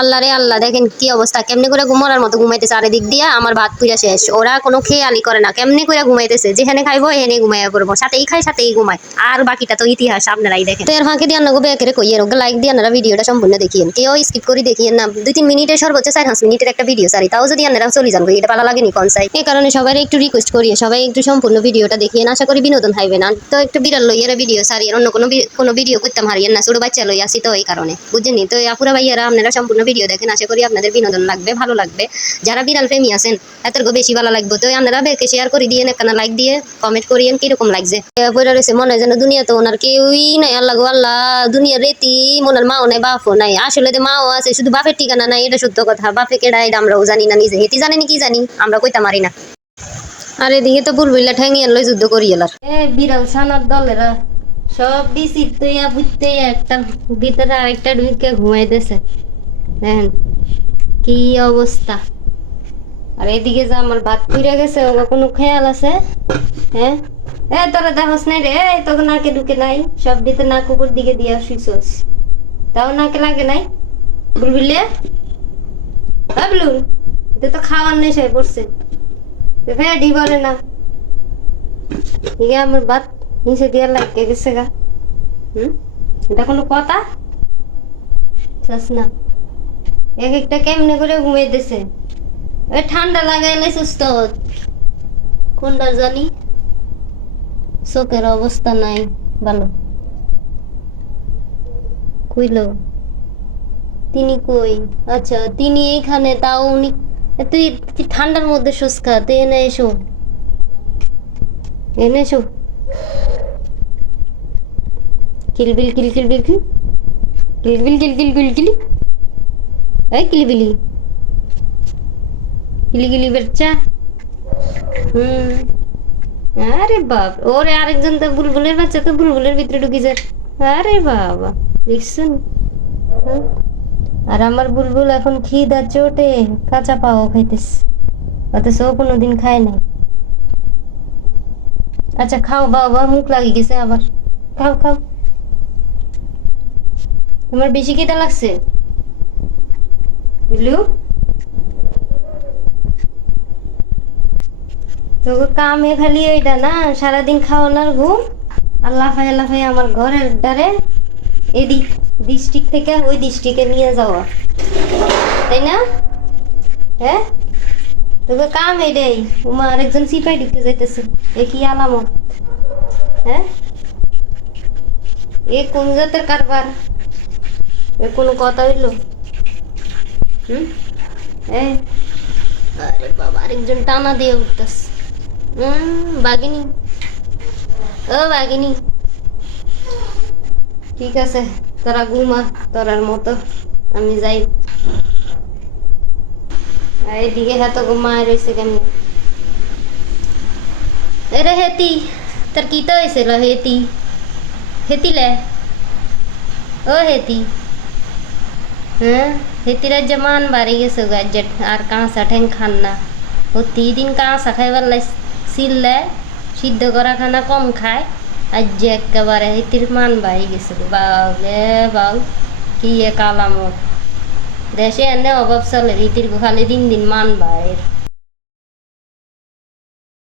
আল্লাহ রে আল্লাহ, দেখেন কি অবস্থা, কেমনে করে মরার মতো ঘুমাইতেছে। চারিদিক দিয়া আমার ভাত পুরা শেষ, ওরা কোনো খেয়ালই করে না কেমনে করে ঘুমাইতেছে। যেখানে খাইবো এখানে ঘুমাইয়া পড়বো, সাথেই খাই সাথেই ঘুমায়। আর বাকিটা তো ইতিহাস, আপনারাই দেখেন। তো এর ফাঁকে দিয়ে আন্না বেকেরে কইয়ের ওকে লাইক দিয়ে আপনারা ভিডিওটা সম্পূর্ণ দেখিয়েন, কেউ স্কিপ করে দেখিয়েন না। 2-3 মিনিটের সর্বোচ্চ 4-5 মিনিটের একটা ভিডিও সারি, তাও যদি আপনারা চলে যান, এটা ভালো লাগেনি কনসাই। এই কারণে সবাই একটু রিকোয়েস্ট করি, সবাই একটু সম্পূর্ণ ভিডিওটা দেখিয়েন, আশা করি বিনোদন হাইবে না। তো একটু বিড়াল লইয়ারা ভিডিও সারি, আর অন্য কোনো ভিডিও করতাম হারিয়েন না, ছোট বাচ্চা লই আসি তো এই কারণে, বুঝছেন। তো আপুরা ভাইয়ারা আপনারা সম্পূর্ণ ভিডিও দেখেন, আশা করি আপনাদের বিনোদন লাগবে, ভালো লাগবে। যারা বিড়াল প্রেমী আছেন এত বেশি ভালো লাগবে। তো আপনারা বেকে শেয়ার করে দিয়ে একটা লাইক দিয়ে কমেন্ট করিয়েন কিরকম লাগছে। পড়ে রয়েছে মনে হয় যেন দুনিয়া তো ওনার কেউই নাই, আল্লাহ গো আল্লাহ, দুনিয়ার রেতি মনের মাও নাই বাপও নাই। আসলে যে মাও আছে, শুধু বাপের ঠিকানা নাই, এটা সত্য কথা। বাপে কেডা এটা আমরাও জানি না, নিজে হেতি জানেনি কি জানি, আমরা কইতা মারি না। আর এদিকে তো বুলবুল্লা ঠেঙিয়ে লই যুদ্ধ করি এলার বিড়াল ছানার দলেরা সব বিচিত তৈয়া বুঝতে একটা ভিতরে আরেকটা ঢুকে ঘুমাইতেছে। দেখেন কি অবস্থা। আর এদিকে যে আমার ভাত পুড়ে গেছে, ওগো কোনো খেয়াল আছে? হ্যাঁ তোরা দেখস নাই রে, তোকে নাকে ঢুকে নাই, সব দিতে নাক উপর দিকে দিয়ে শুইছস, তাও নাকে লাগে নাই। বুলবুলে ভাবলু এটা তো খাওয়ার নেশায় পড়ছে, ফেডি বলে না। ঠিক আমার ভাত নিচে দিয়ে লাগে গেছে গা। এটা কোনো কথা? চাস না এক একটা কেমনে করে ঘুমাইতেছে। ওই ঠান্ডা লাগাইলে সুস্থ কোনটা জানি, চোখের অবস্থা নাই ভালো। কইল তিনি কই? আচ্ছা তিনি এইখানে, তাও উনি তুই ঠান্ডার মধ্যে সুস্কা, তুই এনে এসো, এনে এসো। কিলবিল কিল কিলবিল কিল কিলবিল কিল কিল কিল কিলি, এই কিলিবিলি কিলি কিলি বাচ্চা। আরে বাপ, ওরে আরেকজন তো বুলবুলের বাচ্চা, তো বুলবুলের ভিতরে ঢুকি যায়। আরে বাবা দেখছেন। আর আমার বুলবুল এখন খিদা চোটে কাঁচা পাও খাইতেছে, অথচ ও কোনোদিন খায় নাই। আচ্ছা খাও বাবা, মুখ লাগি গেছে আবার, খাও খাও। তোমার বেশি খিদা লাগছে বুঝলু? তো কামে খালি এইটা না, সারাদিন খাওয়ানোর ঘুম আর লাফাই লাফাই আমার ঘরের দ্বারে এই ডিস্ট্রিক্ট থেকে ওই ডিস্ট্রিক্টে নিয়ে যাওয়া, তাই না? হ্যাঁ তোকে কাম এটাই। উমা আরেকজন সিপাই ঢুকে যাইতেছে, এ কি আলামত? হ্যাঁ এ কোন জাতের কারবার? এ কোনো কথা হইল? আরে বাবা আরেকজন টানা দিয়ে উঠতেছে। বাগিনী, ও বাগিনী, ঠিক আছে তোরা ঘুমা তোরার মতো, আমি যাই। এদিকে হাত ঘুমায় রয়েছে কেমনি। এরে হেতি তোর কি তো হয়েছিল? হেতি হেতিলে ও হেতি, হ্যাঁ হেতিরা জমান বাড়ি গেছে গাজেট, আর কাঁচা ঠ্যাং খান না। প্রতিদিন কাঁচা খাইবার ছিললে সিদ্ধ করা খানা কম খায়, আর যে একেবারে হেতির মান বাড়ি গেছে। বাউ রে বাউ, কি এক আলামত। দেশে এনে অভাব চলে, রীতির খালি দিন দিন মান বাড়ে।